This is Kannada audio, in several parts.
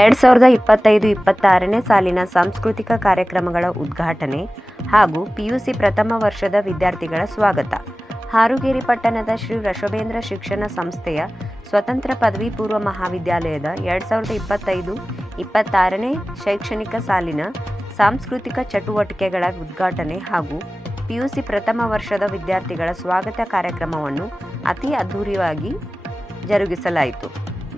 ಎರಡು ಸಾವಿರದ ಇಪ್ಪತ್ತೈದು ಇಪ್ಪತ್ತಾರನೇ ಸಾಲಿನ ಸಾಂಸ್ಕೃತಿಕ ಕಾರ್ಯಕ್ರಮಗಳ ಉದ್ಘಾಟನೆ ಹಾಗೂ ಪಿಯುಸಿ ಪ್ರಥಮ ವರ್ಷದ ವಿದ್ಯಾರ್ಥಿಗಳ ಸ್ವಾಗತ. ಹಾರುಗೇರಿ ಪಟ್ಟಣದ ಶ್ರೀ ವೃಷಭೇಂದ್ರ ಶಿಕ್ಷಣ ಸಂಸ್ಥೆಯ ಸ್ವತಂತ್ರ ಪದವಿ ಪೂರ್ವ ಮಹಾವಿದ್ಯಾಲಯದ ಎರಡು ಸಾವಿರದ ಇಪ್ಪತ್ತೈದು ಇಪ್ಪತ್ತಾರನೇ ಶೈಕ್ಷಣಿಕ ಸಾಲಿನ ಸಾಂಸ್ಕೃತಿಕ ಚಟುವಟಿಕೆಗಳ ಉದ್ಘಾಟನೆ ಹಾಗೂ ಪಿಯುಸಿ ಪ್ರಥಮ ವರ್ಷದ ವಿದ್ಯಾರ್ಥಿಗಳ ಸ್ವಾಗತ ಕಾರ್ಯಕ್ರಮವನ್ನು ಅತಿ ಅದ್ಧೂರಿಯಾಗಿ ಜರುಗಿಸಲಾಯಿತು.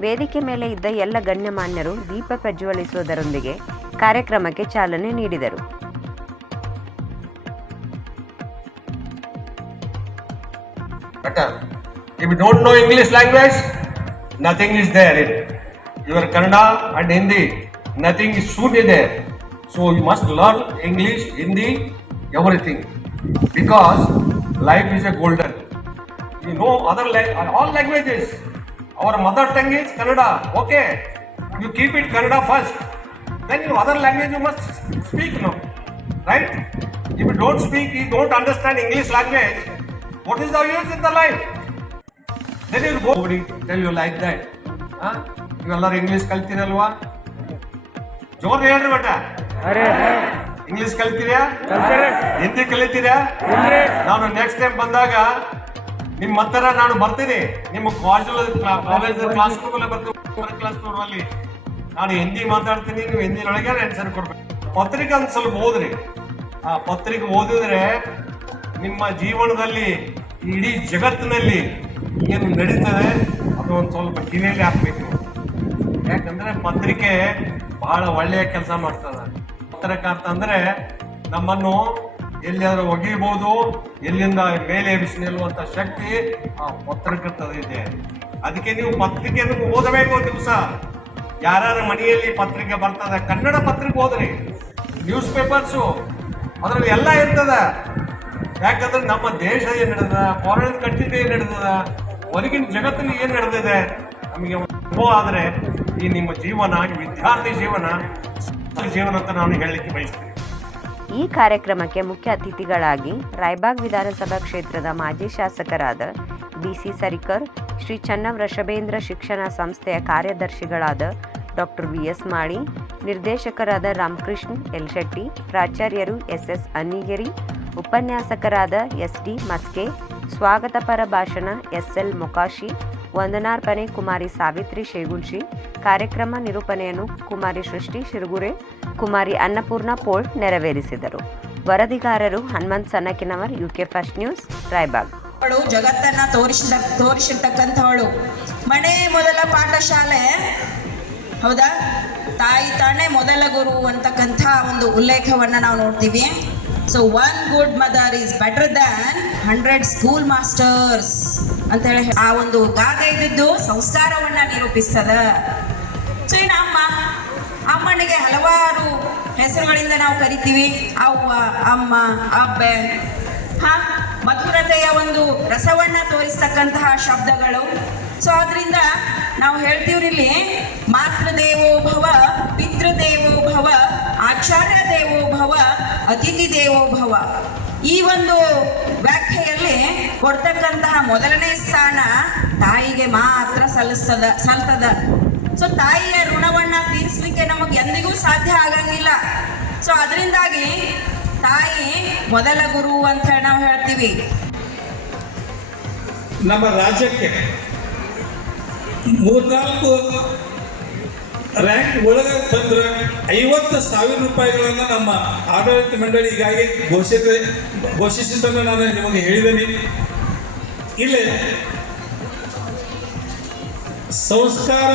ವೇದಿಕೆ ಮೇಲೆ ಇದ್ದ ಎಲ್ಲ ಗಣ್ಯಮಾನ್ಯರು ದೀಪ ಪ್ರಜ್ವಲಿಸುವುದರೊಂದಿಗೆ ಕಾರ್ಯಕ್ರಮಕ್ಕೆ ಚಾಲನೆ ನೀಡಿದರು better. If you don't know English language, nothing is there your and Hindi. Nothing is should be there. So you must learn English, Hindi, everything. Because life is a golden. You know other la- all languages. Tongue is Kannada. Okay. You keep it Kannada first. Then your other language you must speak now. Right? If you don't speak, you don't understand English language, what is the use in the life? Then you'll go nobody tell you like that. Huh? ನೀವೆಲ್ಲರೂ ಇಂಗ್ಲಿಷ್ ಕಲ್ತಿರಲ್ವಾ ಜೋರ್ ಹೇಳ್ರಿ ಬಟ ಇಂಗ್ಲಿಷ್ ಕಲ್ತೀರಾ ಹಿಂದಿ ಕಲಿತೀರಾ ನಾನು ನೆಕ್ಸ್ಟ್ ಟೈಮ್ ಬಂದಾಗ ನಿಮ್ಮ ಹತ್ತಿರ ನಾನು ಬರ್ತೀನಿ. ನಿಮ್ಮ ಕಾಲೇಜ್ ಕಾಲೇಜ್ ಕ್ಲಾಸ್ ಬರ್ತೀನಿ. ಕ್ಲಾಸ್ ನೋಡುವಲ್ಲಿ ನಾನು ಹಿಂದಿ ಮಾತಾಡ್ತೀನಿ, ನೀವು ಹಿಂದಿನೊಳಗೆ ಆನ್ಸರ್ ಕೊಡ್ಬೇಕು. ಪತ್ರಿಕೆ ಒಂದು ಸ್ವಲ್ಪ ಓದ್ರಿ. ಆ ಪತ್ರಿಕೆ ಓದಿದ್ರೆ ನಿಮ್ಮ ಜೀವನದಲ್ಲಿ, ಇಡೀ ಜಗತ್ತಿನಲ್ಲಿ ಏನು ನಡೀತದೆ, ಅದು ಒಂದು ಸ್ವಲ್ಪ ಕಿವಿಯಲ್ಲಿ ಹಾಕ್ಬೇಕು. ಯಾಕಂದ್ರೆ ಪತ್ರಿಕೆ ಬಹಳ ಒಳ್ಳೆಯ ಕೆಲಸ ಮಾಡ್ತದೆ. ಪತ್ರಕರ್ತ ಅಂದ್ರೆ ನಮ್ಮನ್ನು ಎಲ್ಲಿಯಾದ್ರೂ ಒಗಿಬಹುದು ಎಲ್ಲಿಂದ ಮೇಲೆ ಎಬ್ಬಿಸಿ ನಿಲ್ಲುವಂಥ ಶಕ್ತಿ ಆ ಪತ್ರಕರ್ತದಿದೆ ಅದಕ್ಕೆ ನೀವು ಪತ್ರಿಕೆಯನ್ನು ಓದಬೇಕು ದಿವಸ. ಯಾರ್ಯಾರ ಮನೆಯಲ್ಲಿ ಪತ್ರಿಕೆ ಬರ್ತದೆ, ಕನ್ನಡ ಪತ್ರಿಕೆ ಓದ್ರಿ. ನ್ಯೂಸ್ ಪೇಪರ್ಸು ಅದರಲ್ಲಿ ಎಲ್ಲ ಇರ್ತದ. ಯಾಕಂದ್ರೆ ನಮ್ಮ ದೇಶ ಏನು ನಡೆದ ಫಾರಿನ್ ಕಂಟ್ರಿ ಏನು ನಡೆದದ, ಹೊರಗಿನ ಜಗತ್ತಿನಲ್ಲಿ ಏನು ನಡೆದಿದೆ, ನಮಗೆ ಅನುಭವ ಆದ್ರೆ ಈ ನಿಮ್ಮ ಜೀವನ, ವಿದ್ಯಾರ್ಥಿ ಜೀವನ ಜೀವನ ಅಂತ ನಾನು ಹೇಳಲಿಕ್ಕೆ ಬಯಸ್ತೀನಿ. ಈ ಕಾರ್ಯಕ್ರಮಕ್ಕೆ ಮುಖ್ಯ ಅತಿಥಿಗಳಾಗಿ ರಾಯ್ಬಾಗ್ ವಿಧಾನಸಭಾ ಕ್ಷೇತ್ರದ ಮಾಜಿ ಶಾಸಕರಾದ ಬಿಸಿ ಸರಿಕರ್, ಶ್ರೀ ಚನ್ನವೃಷಭೇಂದ್ರ ಶಿಕ್ಷಣ ಸಂಸ್ಥೆಯ ಕಾರ್ಯದರ್ಶಿಗಳಾದ ಡಾಕ್ಟರ್ ವಿ ಎಸ್ ಮಾಳಿ, ನಿರ್ದೇಶಕರಾದ ರಾಮಕೃಷ್ಣ ಎಲ್ ಶೆಟ್ಟಿ ಪ್ರಾಚಾರ್ಯರು ಎಸ್ ಎಸ್ ಅನ್ನಿಗೆರಿ, ಉಪನ್ಯಾಸಕರಾದ ಎಸ್ ಡಿ ಮಸ್ಕೆ ಸ್ವಾಗತಪರ ಭಾಷಣ ಎಸ್ ಎಲ್ ಮೊಕಾಶಿ ವಂದನಾರ್ಪಣೆ, ಕುಮಾರಿ ಸಾವಿತ್ರಿ ಶೇಗುಲ್ಶಿ ಕಾರ್ಯಕ್ರಮ ನಿರೂಪಣೆಯನ್ನು ಕುಮಾರಿ ಸೃಷ್ಟಿ ಶಿರುಗುರೆ, ಕುಮಾರಿ ಅನ್ನಪೂರ್ಣ ಪೋಳ್ ನೆರವೇರಿಸಿದರು. ವರದಿಗಾರರು Hanumant Sannakinavar UK first news, Raybag. ಅವಳು ಜಗತ್ತನ್ನ ತೋರಿಸಿದ, ತೋರಿಸಿರ್ತಕ್ಕಂಥವಳು. ಮನೆ ಮೊದಲ ಪಾಠಶಾಲೆ. ಹೌದಾ? ತಾಯಿ ತಾನೇ ಮೊದಲ ಗುರು ಅಂತಕ್ಕಂಥ ಒಂದು ಉಲ್ಲೇಖವನ್ನು ನಾವು ನೋಡ್ತೀವಿ. So one good mother is better than hundred school masters ಅಂತ ಹೇಳಿ ಆ ಒಂದು ಗಾದೆ ಇದ್ದಿದ್ದು ಸಂಸ್ಕಾರವನ್ನ ನಿರೂಪಿಸ್ತದ. ಸೊ ಇನ್ನು ಅಮ್ಮ, ಅಮ್ಮನಿಗೆ ಹಲವಾರು ಹೆಸರುಗಳಿಂದ ನಾವು ಕರಿತೀವಿ. ಅವ್ವ, ಅಮ್ಮ, ಅಬ್ಬೆ. ಹಾ, ಮಧುರತೆಯ ಒಂದು ರಸವನ್ನ ತೋರಿಸ್ತಕ್ಕಂತಹ ಶಬ್ದಗಳು. ಸೊ ಅದರಿಂದ ನಾವು ಹೇಳ್ತೀವ್ರಿಲ್ಲಿ ಮಾತೃದೇವೋ ಭವ, ಪಿತೃದೇವೋ ಭವ ಆಚಾರ್ಯ ದೇವೋ ಭವ ಅತಿಥಿ ದೇವೋಭವ. ಈ ಒಂದು ವ್ಯಾಖ್ಯೆಯಲ್ಲಿ ಕೊಡ್ತಕ್ಕಂತಹ ಮೊದಲನೇ ಸ್ಥಾನ ತಾಯಿಗೆ ಮಾತ್ರ ಸಲ್ಲಿಸ್ತದ, ಸಲ್ತದ. ಸೊ ತಾಯಿಯ ಋಣವನ್ನ ತೀರಿಸಲಿಕ್ಕೆ ನಮಗೆ ಎಂದಿಗೂ ಸಾಧ್ಯ ಆಗಂಗಿಲ್ಲ. ಸೊ ಅದರಿಂದಾಗಿ ತಾಯಿ ಮೊದಲ ಗುರು ಅಂತ ನಾವು ಹೇಳ್ತೀವಿ. ನಮ್ಮ ರಾಜ್ಯಕ್ಕೆ ಮೂರ್ನಾಲ್ಕು ರ್ಯಾಂಕ್ ಒಳಗೆ ಬಂದ್ರೆ ಐವತ್ತು ಸಾವಿರ ರೂಪಾಯಿಗಳನ್ನು ನಮ್ಮ ಆಡಳಿತ ಮಂಡಳಿ ಈಗಾಗಿ ಘೋಷಿತ ಘೋಷಿಸಿದ್ದನ್ನು ನಾನು ನಿಮಗೆ ಹೇಳಿದ್ದೀನಿ ಇಲ್ಲಿ ಸಂಸ್ಕಾರ,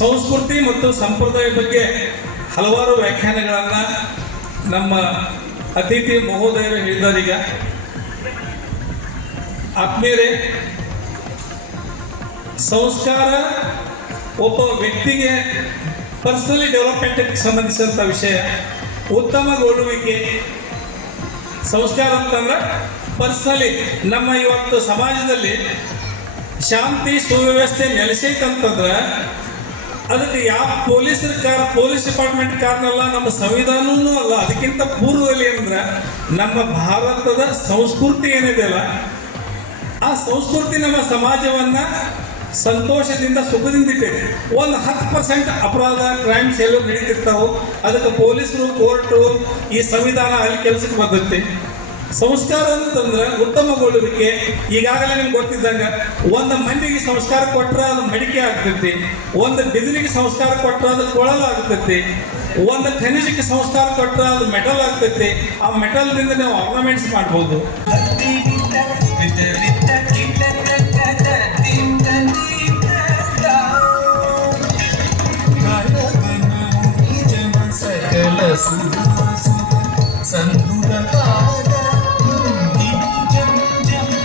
ಸಂಸ್ಕೃತಿ ಮತ್ತು ಸಂಪ್ರದಾಯ ಬಗ್ಗೆ ಹಲವಾರು ವ್ಯಾಖ್ಯಾನಗಳನ್ನು ನಮ್ಮ ಅತಿಥಿ ಮಹೋದಯರು ಹೇಳಿದ್ದಾರೆ ಈಗ. ಆತ್ಮೀಯರೇ, ಸಂಸ್ಕಾರ ಒಬ್ಬ ವ್ಯಕ್ತಿಗೆ ಪರ್ಸನಲಿ ಡೆವಲಪ್ಮೆಂಟ್ಗೆ ಸಂಬಂಧಿಸಿದಂಥ ವಿಷಯ ಉತ್ತಮಗೊಳ್ಳುವಿಕೆ ಸಂಸ್ಕಾರ ಅಂತಂದ್ರೆ ಪರ್ಸನಲಿ ನಮ್ಮ ಇವತ್ತು ಸಮಾಜದಲ್ಲಿ ಶಾಂತಿ, ಸುವ್ಯವಸ್ಥೆ ನೆಲೆಸೈತಂತಂದ್ರೆ ಅದಕ್ಕೆ ಯಾವ ಪೊಲೀಸರ ಕಾರ್ ಪೊಲೀಸ್ ಡಿಪಾರ್ಟ್ಮೆಂಟ್ ಕಾರಣಲ್ಲ ನಮ್ಮ ಸಂವಿಧಾನವೂ ಅಲ್ಲ. ಅದಕ್ಕಿಂತ ಪೂರ್ವದಲ್ಲಿ ಏನಂದ್ರೆ ನಮ್ಮ ಭಾರತದ ಸಂಸ್ಕೃತಿ ಏನಿದೆ ಅಲ್ಲ, ಆ ಸಂಸ್ಕೃತಿ ನಮ್ಮ ಸಮಾಜವನ್ನ ಸಂತೋಷದಿಂದ ಸುಖದಿಂದ ಇಟ್ಟೈತಿ ಒಂದು ಹತ್ತು ಪರ್ಸೆಂಟ್ ಅಪರಾಧ ಕ್ರೈಮ್ಸ್ ಎಲ್ಲೂ ನಡೀತಿರ್ತಾವೆ. ಅದಕ್ಕೆ ಪೊಲೀಸರು ಕೋರ್ಟು ಈ ಸಂವಿಧಾನ ಅಲ್ಲಿ ಕೆಲಸಕ್ಕೆ ಬರ್ತೈತಿ ಸಂಸ್ಕಾರ ಅಂತಂದ್ರೆ ಉತ್ತಮಗೊಳ್ಳುವಿಕೆ. ಈಗಾಗಲೇ ನಿಮ್ಗೆ ಗೊತ್ತಿದ್ದಂಗೆ ಒಂದು ಮಂದಿಗೆ ಸಂಸ್ಕಾರ ಕೊಟ್ಟರೆ ಅದು ಮಡಿಕೆ ಆಗ್ತೈತಿ. ಒಂದು ಬಿದಿರಿಗೆ ಸಂಸ್ಕಾರ ಕೊಟ್ಟರೆ ಅದು ಕೊಳಲು ಆಗ್ತೈತಿ. ಒಂದು ಖನಿಜಕ್ಕೆ ಸಂಸ್ಕಾರ ಕೊಟ್ಟರೆ ಅದು ಮೆಟಲ್ ಆಗ್ತೈತಿ. ಆ ಮೆಟಲ್ನಿಂದ ನಾವು ಆರ್ನಮೆಂಟ್ಸ್ ಮಾಡ್ಬೋದು.